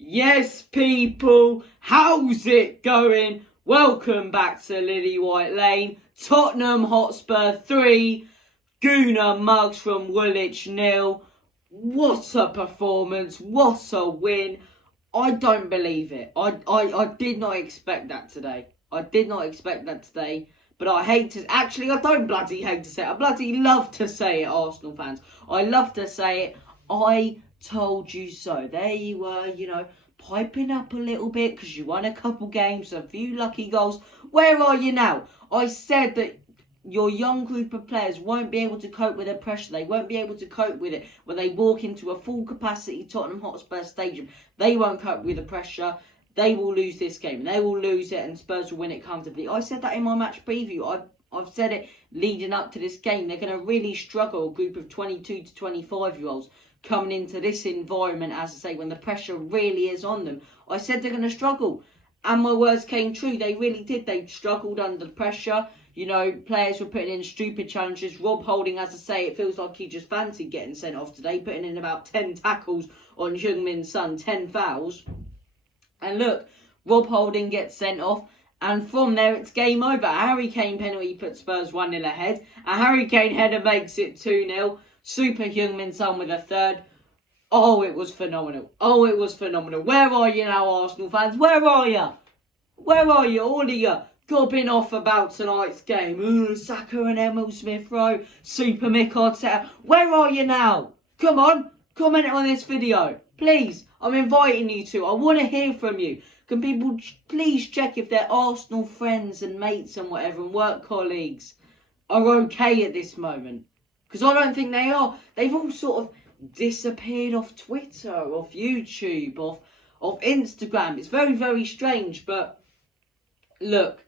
Yes, people, how's it going? Welcome back to Lilywhite Lane. Tottenham Hotspur 3, Gooner Mugs from Woolwich 0. What a performance, what a win. I don't believe it. I did not expect that today. But I don't bloody hate to say it. I bloody love to say it, Arsenal fans. I love to say it. I told you so. There you were, piping up a little bit because you won a couple games, a few lucky goals. Where are you now? I said that your young group of players won't be able to cope with the pressure. They won't be able to cope with it when they walk into a full capacity Tottenham Hotspur stadium. They won't cope with the pressure. They will lose this game. They will lose it and Spurs will win it comfortably. I said that in my match preview. I've said it leading up to this game. They're going to really struggle, a group of 22 to 25-year-olds, coming into this environment, as I say, when the pressure really is on them. I said they're going to struggle. And my words came true. They really did. They struggled under the pressure. Players were putting in stupid challenges. Rob Holding, as I say, it feels like he just fancied getting sent off today, putting in about 10 tackles on Heung-Min Son, 10 fouls. And look, Rob Holding gets sent off. And from there, it's game over. A Harry Kane penalty puts Spurs 1-0 ahead. A Harry Kane header makes it 2-0. Super Heung-Min Son with a third. Oh, it was phenomenal. Where are you now, Arsenal fans? Where are you? All of you gobbing off about tonight's game. Ooh, Saka and Emil Smith-Rowe. Super Mick Arteta. Where are you now? Come on, comment on this video. Please, I'm inviting you to. I want to hear from you. Can people please check if their Arsenal friends and mates and whatever and work colleagues are okay at this moment? Because I don't think they are. They've all sort of disappeared off Twitter, off YouTube, off Instagram. It's very, very strange. But look,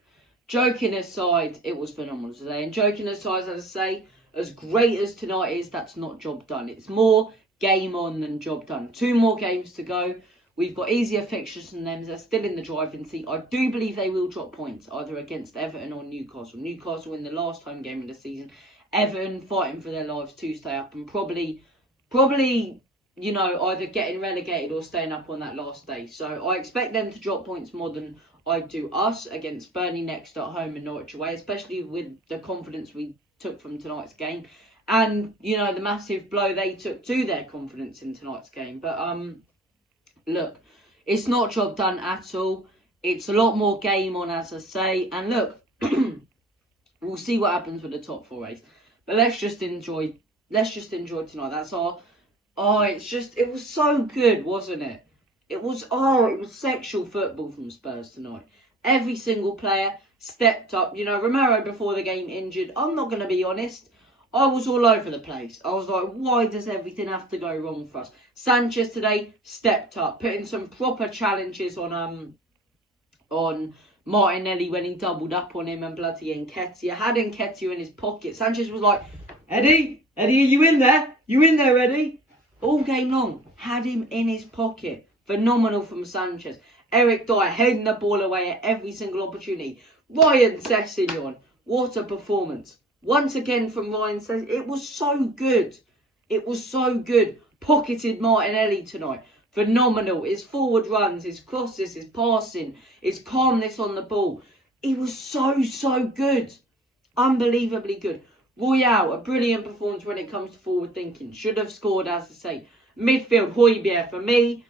joking aside, it was phenomenal today. And joking aside, as I say, as great as tonight is, that's not job done. It's more game on than job done. 2 more games to go. We've got easier fixtures than them. They're still in the driving seat. I do believe they will drop points, either against Everton or Newcastle. Newcastle in the last home game of the season. Everton fighting for their lives to stay up and probably, either getting relegated or staying up on that last day. So I expect them to drop points more than I do us against Burnley next at home and Norwich away, especially with the confidence we took from tonight's game. And, the massive blow they took to their confidence in tonight's game. But, look, it's not job done at all. It's a lot more game on, as I say. And look, we'll see what happens with the top 4 race. But let's just enjoy tonight. That's all. It was so good, wasn't it? It was sexual football from Spurs tonight. Every single player stepped up. Romero before the game injured. I'm not going to be honest. I was all over the place. I was like, why does everything have to go wrong for us? Sanchez today stepped up, putting some proper challenges on Martinelli when he doubled up on him and bloody Nketiah. Had Nketiah in his pocket. Sanchez was like, Eddie, are you in there? You in there, Eddie? All game long, had him in his pocket. Phenomenal from Sanchez. Eric Dyer heading the ball away at every single opportunity. Ryan Sessegnon, what a performance. Once again from Ryan Sessegnon, it was so good. Pocketed Martinelli tonight. Phenomenal. His forward runs, his crosses, his passing, his calmness on the ball. It was so good. Unbelievably good. Royale, a brilliant performance when it comes to forward thinking. Should have scored, as I say. Midfield, Højbjerg, for me,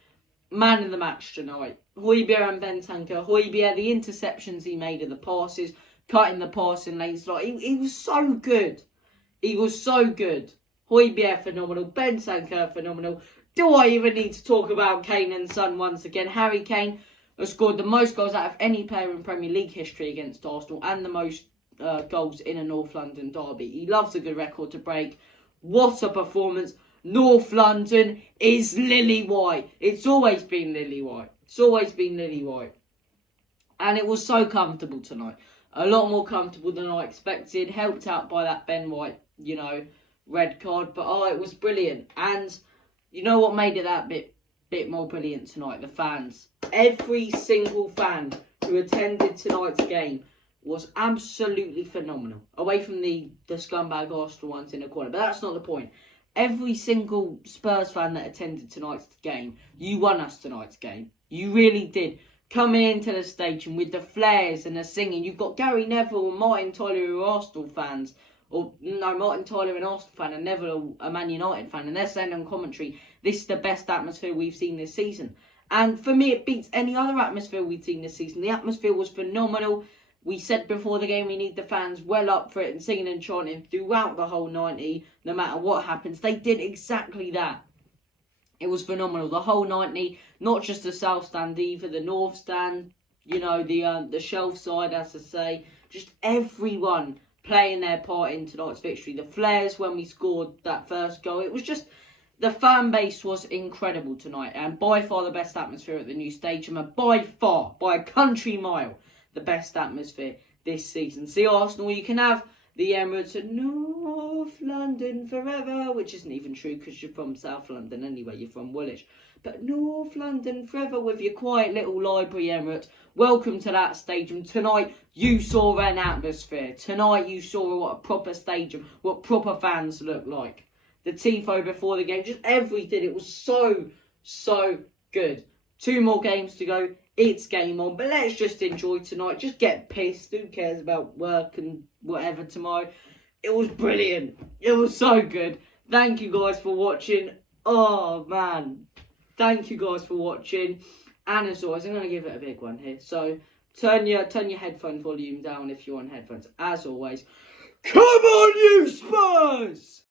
man of the match tonight. Højbjerg and Bentancur. Højbjerg, the interceptions he made of the passes, cutting the passing lanes. He was so good. Højbjerg, phenomenal. Bentancur, phenomenal. Do I even need to talk about Kane and Son once again? Harry Kane has scored the most goals out of any player in Premier League history against Arsenal and the most goals in a North London derby. He loves a good record to break. What a performance. North London is Lilywhite. It's always been Lilywhite. And it was so comfortable tonight. A lot more comfortable than I expected. Helped out by that Ben White, red card. But, it was brilliant. And you know what made it that bit more brilliant tonight? The fans. Every single fan who attended tonight's game was absolutely phenomenal. Away from the scumbag Arsenal ones in the corner. But that's not the point. every single Spurs fan that attended tonight's game, you won us tonight's game. You really did. Coming into the stadium with the flares and the singing. You've got Gary Neville and Martin Tyler who are Arsenal fans. Or, no, Martin Tyler an Arsenal fan and Neville a Man United fan. And they're saying on commentary, this is the best atmosphere we've seen this season. And for me, it beats any other atmosphere we've seen this season. The atmosphere was phenomenal. We said before the game we need the fans well up for it and singing and chanting throughout the whole 90, no matter what happens. They did exactly that. It was phenomenal. The whole 90, not just the south stand either, the north stand, you know, the shelf side, as I say. Just everyone playing their part in tonight's victory. The flares when we scored that first goal. It was just, the fan base was incredible tonight. And by far the best atmosphere at the new stadium. And by far, by a country mile, the best atmosphere this season. See, Arsenal, you can have the Emirates and North London forever, which isn't even true because you're from South London anyway, you're from Woolwich. But North London forever with your quiet little library, Emirates. Welcome to that stadium. Tonight, you saw an atmosphere. Tonight, you saw what a proper stadium, what proper fans look like. The tifo before the game, just everything. It was so, so good. 2 more games to go. It's game on. But let's just enjoy tonight. Just get pissed. Who cares about work and whatever tomorrow? It was brilliant. It was so good. Thank you guys for watching. Oh, man. Thank you guys for watching. And as always, I'm going to give it a big one here. So, turn your headphone volume down if you're on headphones. As always, come on, you Spurs!